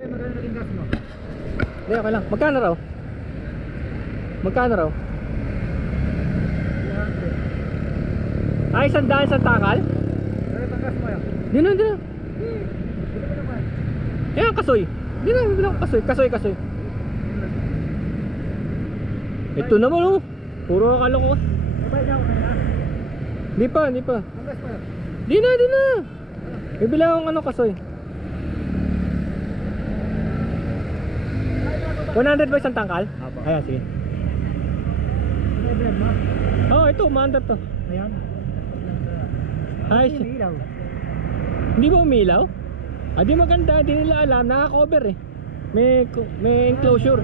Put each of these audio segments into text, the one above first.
Magkano naging gas mo? Hindi, okay lang. Magkano raw? Magkano raw? 200. Ay, 100 sa takal? Pero itong gas mo yun? Di na, di na. Hindi ko naman. Ayan, kasoy. Di na, bilang kasoy. Kasoy. Ito naman oh. Puro akala ko. Mabay niya ako ngayon Di pa. Ang gas mo yun? Di na. Bibilang akong ano kasoy. 100 ba isang tangkal? Apo. Ayan, sige. May mo? Oh, ito, umaandar to. Ayan. Ay, Hindi ilaw. hindi ba umilaw? Ah, di maganda, di nila alam, naka-cover eh. May enclosure.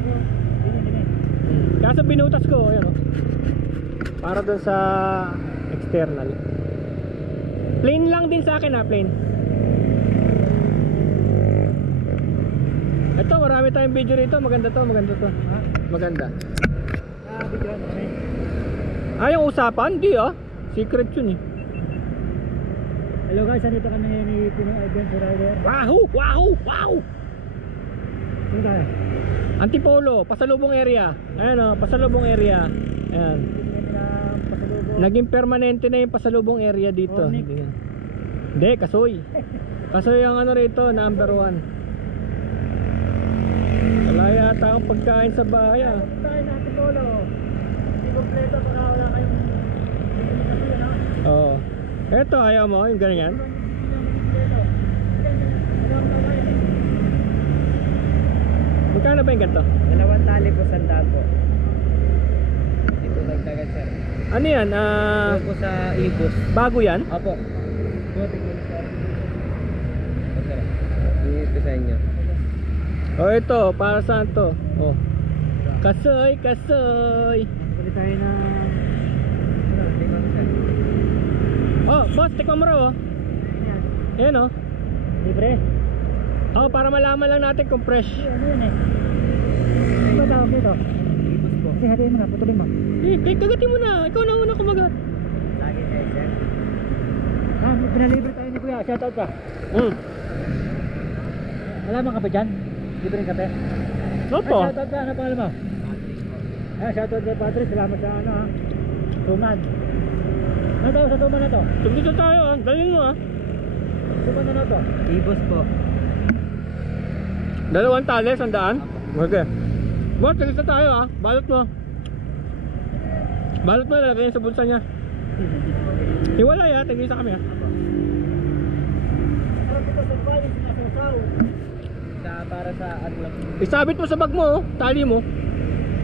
Kaso binutas ko, ayan oh. Para dun sa external. Plain lang din sa akin ha, plain. Ito, marami tayong video rito, maganda to. Ha? Maganda. Video mo kami. Ah, yung usapan? Di ah. Secret yun eh. Hello guys, andito kami ni Pinoy Adventure Rider. Wow! Sino tayo? Antipolo, pasalubong area. Ayan o, pasalubong area. Ayan. Hindi na pasalubong. Naging permanente na yung pasalubong area dito. Ornic. Hindi, kasoy. Kasoy ang ano rito, number 1. Wala yata akong pagkain sa bahay ah. Kung tayo na Antipolo, hindi kompleto para wala kayong kasi na. Oo. Eto, ayaw mo, yung ganyan. Magkano ba yung ganito? 2 tali po, 100 po. Dito nagtagal sir. Ano yan? Ito po sa Ibus. Bago yan? Apo. Dito sa inyo. Oh, ito, para saan to? Oh. Kasoy. Pwede tayo na Oh, boss, tikman mo raw oh. Ayan oh. libre. Oh, para malaman lang natin kung fresh. Ano yun eh? Ano ba tawag dito? Ibus po. Kasi hatiin mo na, putulin mo. Kagatin mo na, ikaw na una kumagat. Lagi kayo sir. Pinalibre tayo ni kuya, shoutout ka. Alaman ka pa dyan? Libre ng kape? Opo. Ay, shoutout ka, ano pangalan mo? Ay, shoutout kay Patrick, salamat sa ano ha. Tuman. Ano tawag sa tuman na to? Tumito tayo ah, galing mo ah. Tuman na to? Ibus po. 2 tali, 100? Okay. Boss, tigisa tayo ah, balot mo. Balot mo, lalagay sa bulsa niya. Iwalay ah, tigisa kami ah. Para sa ano lang. Isabit mo sa bag mo oh, tali mo.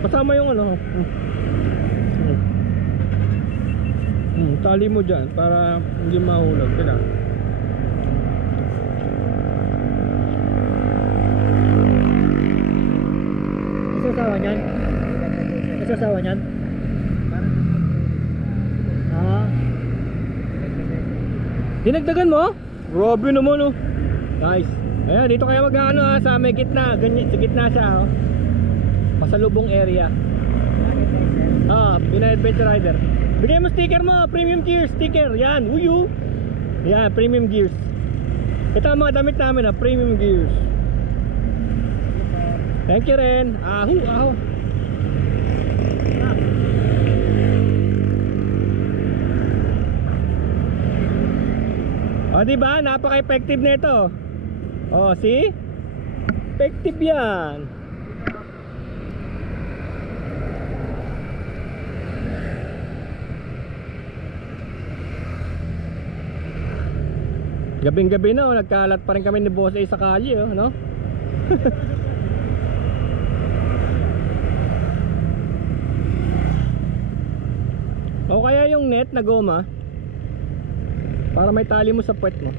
Kasama yung ano. Tali mo dyan para hindi mahulog. Kaya Isasawa niyan? Isasawa niyan? dinagdagan mo? Grabe naman oh. Nice. Ayan, dito kayo mag-ano sa may gitna. Ganyan, sa gitna siya oh. Pasalubong area. Pinoy Adventure Rider. Bigay mo sticker mo, Premium Gears sticker. Yan, uyu. Yan, Premium Gears. Ito ang mga damit namin Premium Gears. Thank you rin. Aho. O diba, napaka-effective nito. O, see? Effective yan. Gabing-gabi na oh, nagkalat pa rin kami ni Boss A sa kalye oh, no? O kaya yung net na goma para may tali mo sa puwet mo.